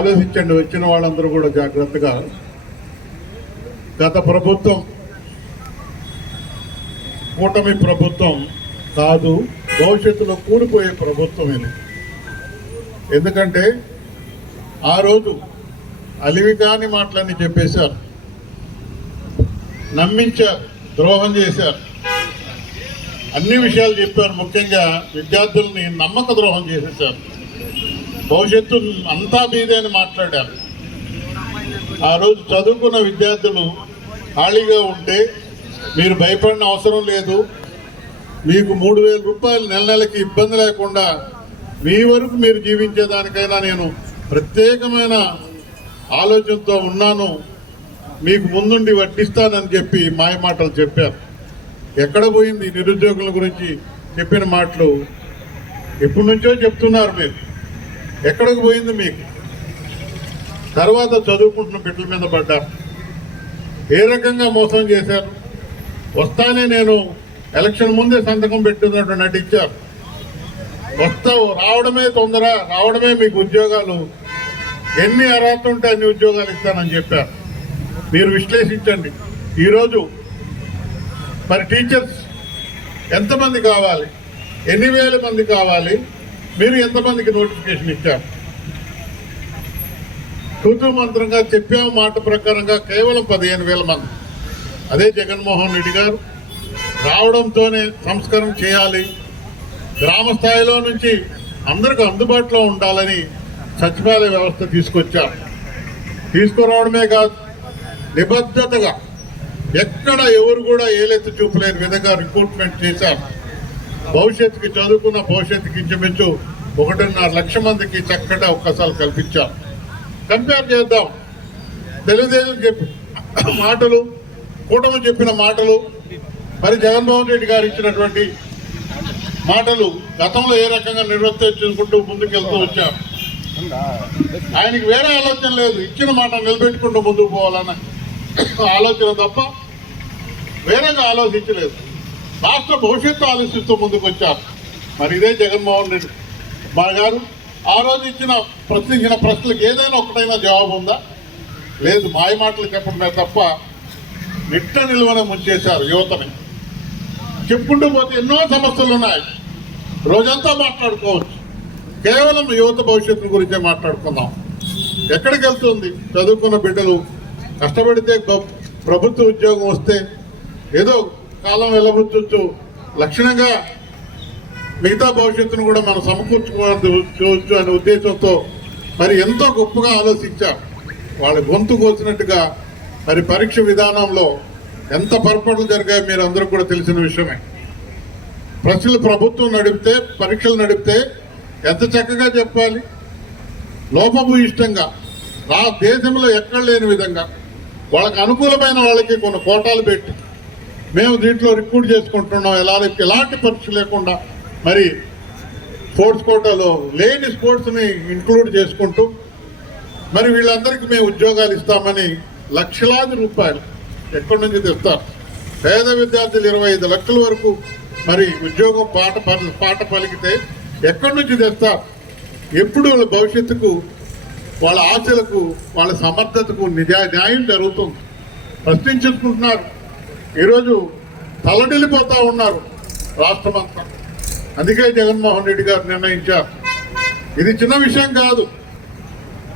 ఆలోచించండి, వచ్చిన వాళ్ళందరూ కూడా జాగ్రత్తగా. గత ప్రభుత్వం కూటమి ప్రభుత్వం కాదు, భవిష్యత్తులో కూలిపోయే ప్రభుత్వం ఇది. ఎందుకంటే ఆ రోజు అలివి కాని మాటలన్నీ చెప్పేశారు, నమ్మించారు, ద్రోహం చేశారు, అన్ని విషయాలు చెప్పారు. ముఖ్యంగా విద్యార్థుల్ని నమ్మక ద్రోహం చేసేశారు. భవిష్యత్తు అంతా మీదే అని మాట్లాడారు. ఆ రోజు చదువుకున్న విద్యార్థులు ఖాళీగా ఉంటే మీరు భయపడిన అవసరం లేదు, మీకు 3,000 రూపాయలు నెల నెలకి ఇబ్బంది లేకుండా మీ వరకు మీరు జీవించేదానికైనా నేను ప్రత్యేకమైన ఆలోచనతో ఉన్నాను, మీకు ముందుండి వడ్డిస్తానని చెప్పి మాయమాటలు చెప్పారు. ఎక్కడ పోయింది నిరుద్యోగుల గురించి చెప్పిన మాటలు? ఎప్పటి నుంచో చెప్తున్నారు మీరు, ఎక్కడికి పోయింది మీకు? తర్వాత చదువుకుంటున్న బిడ్డల మీద పడ్డారు. ఏ రకంగా మోసం చేశారు? వస్తానే నేను ఎలక్షన్ ముందే సంతకం పెట్టినట్టు నటించారు. వస్తావు, రావడమే తొందర, రావడమే మీకు ఉద్యోగాలు, ఎన్ని అర్హత ఉంటే అన్ని ఉద్యోగాలు ఇస్తానని చెప్పారు. మీరు విశ్లేషించండి. ఈరోజు మరి టీచర్స్ ఎంతమంది కావాలి, ఎన్ని వేల మంది కావాలి, మీరు ఎంతమందికి నోటిఫికేషన్ ఇచ్చారు? తూతూ మంత్రంగా చెప్పాము, మాట ప్రకారంగా కేవలం 15,000 మంది. అదే జగన్మోహన్ రెడ్డి గారు రావడంతోనే సంస్కరణ చేయాలి, గ్రామ స్థాయిలో నుంచి అందరికీ అందుబాటులో ఉండాలని సచివాలయ వ్యవస్థ తీసుకొచ్చారు. తీసుకురావడమే కాదు, నిబద్ధతగా ఎక్కడ ఎవరు కూడా ఏలెత్తి చూపలేని విధంగా రిక్రూట్మెంట్ చేశారు. భవిష్యత్తుకి చదువుకున్న భవిష్యత్తుకి ఇంచుమించు 1.5 లక్ష మందికి చక్కటి అవకాశాలు కల్పించారు. కంపేర్ చేద్దాం, తెలుగుదేశం చెప్పి మాటలు, కూటమి చెప్పిన మాటలు, మరి జగన్మోహన్ రెడ్డి గారు ఇచ్చినటువంటి మాటలు గతంలో ఏ రకంగా నిర్వర్తించుకుంటూ ముందుకెళ్తూ వచ్చారు. ఆయనకి వేరే ఆలోచన లేదు, ఇచ్చిన మాట నిలబెట్టుకుంటూ ముందుకు పోవాలన్న ఆలోచన తప్ప వేరేగా ఆలోచించలేదు. రాష్ట్ర భవిష్యత్తు ఆలోచిస్తూ ముందుకు వచ్చారు. మరి ఇదే జగన్మోహన్ రెడ్డి మా గారు ఆ రోజు ప్రశ్నించిన ప్రశ్నలకు ఏదైనా ఒకటైనా జవాబు ఉందా? లేదు, మాయ మాటలు చెప్పడమే తప్ప నిట్ట నిలువన ముంచేశారు యువతని. చెప్పుకుంటూ పోతే ఎన్నో సమస్యలు ఉన్నాయి, రోజంతా మాట్లాడుకోవచ్చు. కేవలం యువత భవిష్యత్తు గురించే మాట్లాడుకుందాం. ఎక్కడికి వెళ్తుంది? చదువుకున్న బిడ్డలు కష్టపడితే ప్రభుత్వ ఉద్యోగం వస్తే ఏదో కాలం వెళ్ళబుచ్చొచ్చు, లక్షణంగా మిగతా భవిష్యత్తును కూడా మనం సమకూర్చుకోవచ్చు అనే ఉద్దేశంతో మరి ఎంతో గొప్పగా ఆలోచించారు. వాళ్ళ గొంతు కోసినట్టుగా మరి పరీక్ష విధానంలో ఎంత పొరపాట్లు జరిగాయో మీరు అందరూ కూడా తెలిసిన విషయమే. ప్రశ్నలు ప్రభుత్వం నడిపితే, పరీక్షలు నడిపితే ఎంత చక్కగా చెప్పాలి, లోపభూయిష్టంగా దేశంలో ఎక్కడ లేని విధంగా వాళ్ళకి అనుకూలమైన వాళ్ళకి కొన్ని కోటాలు పెట్టి మేము దీంట్లో రిక్రూట్ చేసుకుంటున్నాం. ఎలాంటి పరీక్ష లేకుండా మరి స్పోర్ట్స్ కోటాలో లేని స్పోర్ట్స్ని ఇంక్లూడ్ చేసుకుంటూ మరి వీళ్ళందరికీ మేము ఉద్యోగాలు ఇస్తామని లక్షలాది రూపాయలు ఎక్కడి నుంచి తెస్తారు? పేద విద్యార్థులు 25 లక్షల వరకు మరి ఉద్యోగం పాట పలికితే ఎక్కడి నుంచి తెస్తారు? ఎప్పుడు వాళ్ళ భవిష్యత్తుకు, వాళ్ళ ఆశలకు, వాళ్ళ సమర్థతకు న్యాయం జరుగుతుంది? ప్రశ్నించుకుంటున్నారు. ఈరోజు తలడిల్లిపోతూ ఉన్నారు రాష్ట్రమంతా. అందుకే జగన్మోహన్ రెడ్డి గారు నిర్ణయించారు, ఇది చిన్న విషయం కాదు,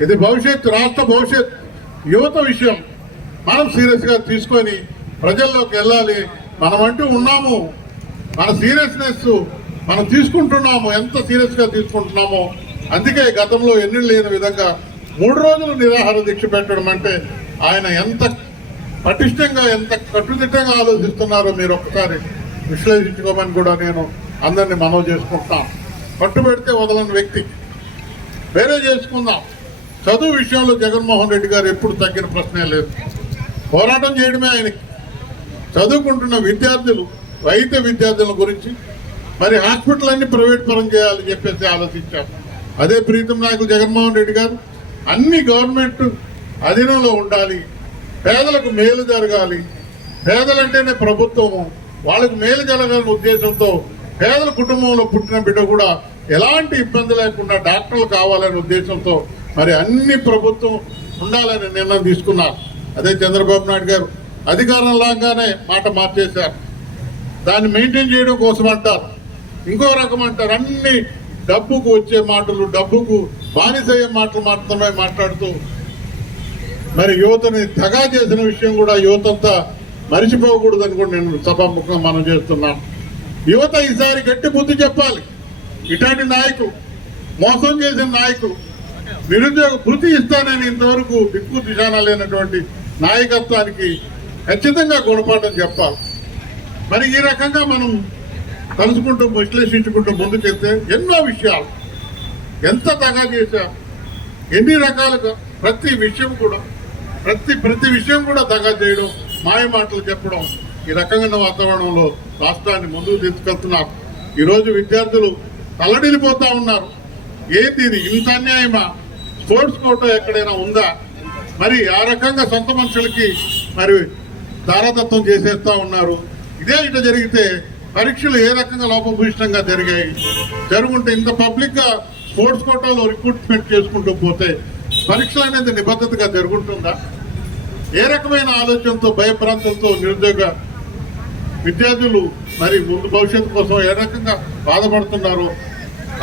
ఇది భవిష్యత్తు, రాష్ట్ర భవిష్యత్, యువత విషయం. మనం సీరియస్గా తీసుకొని ప్రజల్లోకి వెళ్ళాలి. మనం అంటూ ఉన్నాము, మన సీరియస్నెస్ మనం తీసుకుంటున్నాము, ఎంత సీరియస్గా తీసుకుంటున్నామో. అందుకే గతంలో ఎన్నిళ్ళు లేని విధంగా 3 రోజులు నిరాహార దీక్ష పెట్టడం అంటే ఆయన ఎంత పటిష్టంగా, ఎంత కట్టుదిట్టంగా ఆలోచిస్తున్నారో మీరు ఒక్కసారి విశ్లేషించుకోమని కూడా నేను అందరినీ మనవి చేసుకుంటున్నాను. పట్టుబెడితే వదలని వ్యక్తి. వేరే చేసుకుందాం. చదువు విషయంలో జగన్మోహన్ రెడ్డి గారు ఎప్పుడు తగ్గిన ప్రశ్నే లేదు. పోరాటం చేయడమే ఆయనకి. చదువుకుంటున్న విద్యార్థులు, వైద్య విద్యార్థుల గురించి మరి హాస్పిటల్ అన్ని ప్రైవేట్ పరం చేయాలని చెప్పేసి ఆలోచించారు. అదే ప్రీతం నాయకులు జగన్మోహన్ రెడ్డి గారు అన్ని గవర్నమెంట్ అధీనంలో ఉండాలి, పేదలకు మేలు జరగాలి, పేదలంటేనే ప్రభుత్వము, వాళ్ళకు మేలు జరగాలనే ఉద్దేశంతో పేదల కుటుంబంలో పుట్టిన బిడ్డ కూడా ఎలాంటి ఇబ్బంది లేకుండా డాక్టర్లు కావాలనే ఉద్దేశంతో మరి అన్ని ప్రభుత్వం ఉండాలని నిర్ణయం తీసుకున్నారు. అదే చంద్రబాబు నాయుడు గారు అధికారం లాగానే మాట మార్చేశారు. దాన్ని మెయింటైన్ చేయడం కోసం అంటారు, ఇంకో రకం అంటారు. అన్ని డబ్బుకు వచ్చే మాటలు, డబ్బుకు బానిసయ్యే మాటలు మాట్లాడుతూ మరి యువతని దగా చేసిన విషయం కూడా యువతంతా మరిచిపోకూడదని కూడా నేను సభాముఖంగా మనం చేస్తున్నాను. యువత ఈసారి గట్టి బుద్ధి చెప్పాలి. ఇట్లాంటి నాయకులు, మోసం చేసిన నాయకులు, నిరుద్యోగ భృతి ఇస్తానని ఇంతవరకు దిక్కు దిశాన లేనటువంటి నాయకత్వానికి ఖచ్చితంగా గుణపాఠం చెప్పాలి. మరి ఈ రకంగా మనం కలుసుకుంటూ విశ్లేషించుకుంటూ ముందుకెళ్తే ఎన్నో విషయాలు ఎంత దగా చేశాం, ఎన్ని రకాలుగా ప్రతి విషయం కూడా దగా చేయడం, మాయ మాటలు చెప్పడం, ఈ రకమైన వాతావరణంలో రాష్ట్రాన్ని ముందుకు తీసుకెళ్తున్నారు. ఈరోజు విద్యార్థులు తల్లడిల్లిపోతా ఉన్నారు. ఏంటి ఇది, ఇంత అన్యాయమా? స్పోర్ట్స్ కోటా ఎక్కడైనా ఉందా? మరి ఆ రకంగా సొంత మనుషులకి మరి దారదత్వం చేసేస్తా ఉన్నారు. ఇదే ఇట జరిగితే పరీక్షలు ఏ రకంగా లోపభూయిష్టంగా జరుగుంటే ఇంత పబ్లిక్ గా స్పోర్ట్స్ కోటాలో రిక్రూట్మెంట్ చేసుకుంటూ పోతే పరీక్షలు అనేది నిబద్ధతగా జరుగుతుందా? ఏ రకమైన ఆలోచనతో, భయప్రాంతంతో నిరుద్యోగ విద్యార్థులు మరి ముందు భవిష్యత్తు కోసం ఏ రకంగా బాధపడుతున్నారో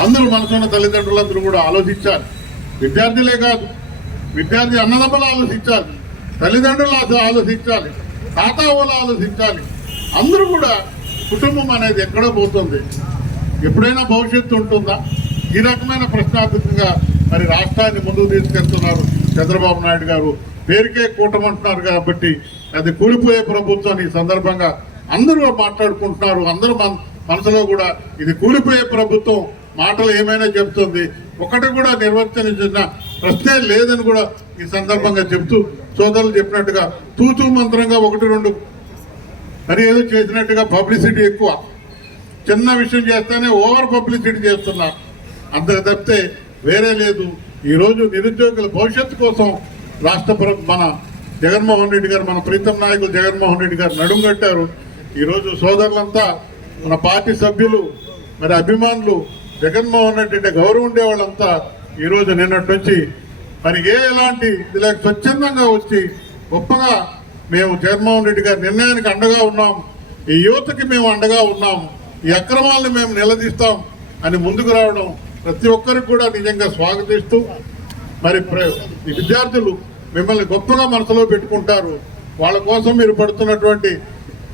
అందరూ మనసున్న తల్లిదండ్రులందరూ కూడా ఆలోచించాలి. విద్యార్థులే కాదు, విద్యార్థి అన్నదమ్ములు ఆలోచించాలి, తల్లిదండ్రులు ఆలోచించాలి, తాతావులు ఆలోచించాలి. అందరూ కూడా కుటుంబం అనేది ఎక్కడ పోతుంది? ఎప్పుడైనా భవిష్యత్తు ఉంటుందా? ఈ రకమైన ప్రశ్నార్థకంగా మరి రాష్ట్రాన్ని ముందుకు తీసుకెళ్తున్నారు చంద్రబాబు నాయుడు గారు. పేరుకే కూటమంటున్నారు కాబట్టి అది కూలిపోయే ప్రభుత్వం. ఈ సందర్భంగా అందరూ మాట్లాడుకుంటున్నారు. అందరూ మనసులో కూడా ఇది కూలిపోయే ప్రభుత్వం మాటలు ఏమైనా చెబుతుంది, ఒకటి కూడా నిర్వర్తించిన ప్రశ్నే లేదని కూడా ఈ సందర్భంగా చెబుతూ, సోదరులు చెప్పినట్టుగా తూతూ మంత్రంగా 1-2 మరి ఏదో చేసినట్టుగా పబ్లిసిటీ ఎక్కువ, చిన్న విషయం చేస్తేనే ఓవర్ పబ్లిసిటీ చేస్తున్నారు. అంతకు తప్పితే వేరే లేదు. ఈరోజు నిరుద్యోగుల భవిష్యత్తు కోసం మన జగన్మోహన్ రెడ్డి గారు, మన ప్రీతం నాయకులు జగన్మోహన్ రెడ్డి గారు నడుం కట్టారు. ఈరోజు సోదరులంతా, మన పార్టీ సభ్యులు, మరి అభిమానులు, జగన్మోహన్ రెడ్డి అంటే గౌరవం ఉండే వాళ్ళంతా ఈరోజు నిన్నటి నుంచి మరి ఎలాంటి ఇలా స్వచ్ఛందంగా వచ్చి గొప్పగా మేము జగన్మోహన్ రెడ్డి గారి నిర్ణయానికి అండగా ఉన్నాం, ఈ యువతకి మేము అండగా ఉన్నాం, ఈ అక్రమాలను మేము నిలదీస్తాం అని ముందుకు రావడం ప్రతి ఒక్కరికి కూడా నిజంగా స్వాగతిస్తూ, మరి విద్యార్థులు మిమ్మల్ని గొప్పగా మనసులో పెట్టుకుంటారు. వాళ్ళ కోసం మీరు పడుతున్నటువంటి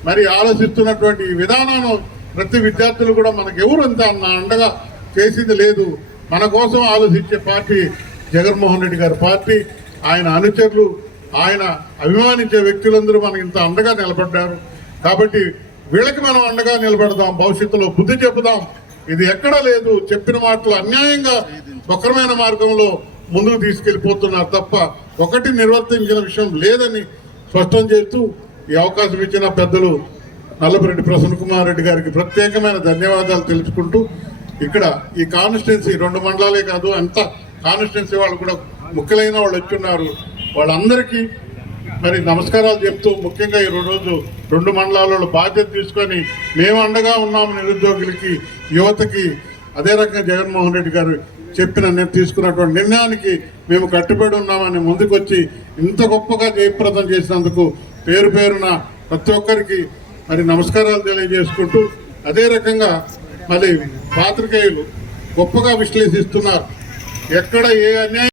మరి ఆలోచిస్తున్నటువంటి ఈ విధానాన్ని ప్రతి విద్యార్థులు కూడా మనకు ఎవరు ఇంత అండగా చేసింది లేదు. మన కోసం ఆలోచించే పార్టీ జగన్మోహన్ రెడ్డి గారి పార్టీ. ఆయన అనుచరులు, ఆయన అభిమానించే వ్యక్తులందరూ మనకి ఇంత అండగా నిలబడ్డారు. కాబట్టి వీళ్ళకి మనం అండగా నిలబడదాం, భవిష్యత్తులో బుద్ధి చెబుదాం. ఇది ఎక్కడా లేదు. చెప్పిన మాటలు అన్యాయంగా వక్రమైన మార్గంలో ముందుకు తీసుకెళ్లిపోతున్నారు తప్ప ఒకటి నిర్వర్తించిన విషయం లేదని స్పష్టం చేస్తూ ఈ అవకాశం ఇచ్చిన పెద్దలు నల్లపురెడ్డి ప్రసన్న కుమార్ రెడ్డి గారికి ప్రత్యేకమైన ధన్యవాదాలు తెలుసుకుంటూ, ఇక్కడ ఈ కాన్స్టిట్యున్సీ 2 మండలాలే కాదు, అంత కాన్స్టిట్యున్సీ వాళ్ళు కూడా ముఖ్యులైన వాళ్ళు వచ్చున్నారు. వాళ్ళందరికీ మరి నమస్కారాలు చెప్తూ, ముఖ్యంగా ఈ రోజు 2 మండలాలలో బాధ్యత తీసుకొని మేము అండగా ఉన్నాము నిరుద్యోగులకి, యువతకి. అదే రకంగా జగన్మోహన్ రెడ్డి గారు తీసుకున్నటువంటి నిర్ణయానికి మేము కట్టుబడి ఉన్నామని ముందుకొచ్చి ఇంత గొప్పగా జయప్రదం చేసినందుకు పేరు పేరున ప్రతి ఒక్కరికి మరి నమస్కారాలు తెలియజేసుకుంటూ, అదే రకంగా మరి పాత్రికేయులు గొప్పగా విశ్లేషిస్తున్నారు. ఎక్కడ ఏ అన్యాయం